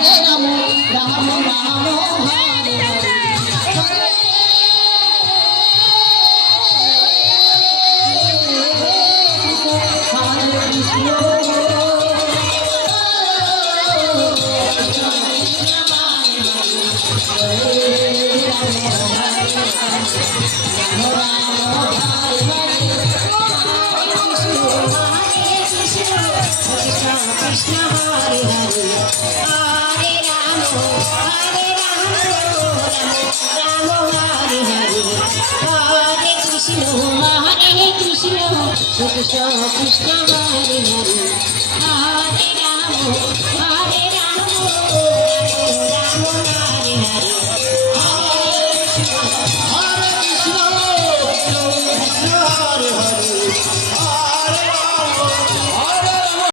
Hare Ram Ram Ram Hare Hare Krishna Hare Hare Hare Rama Rama Hare Hare Hare Krishna Krishna Krishna Hare Hare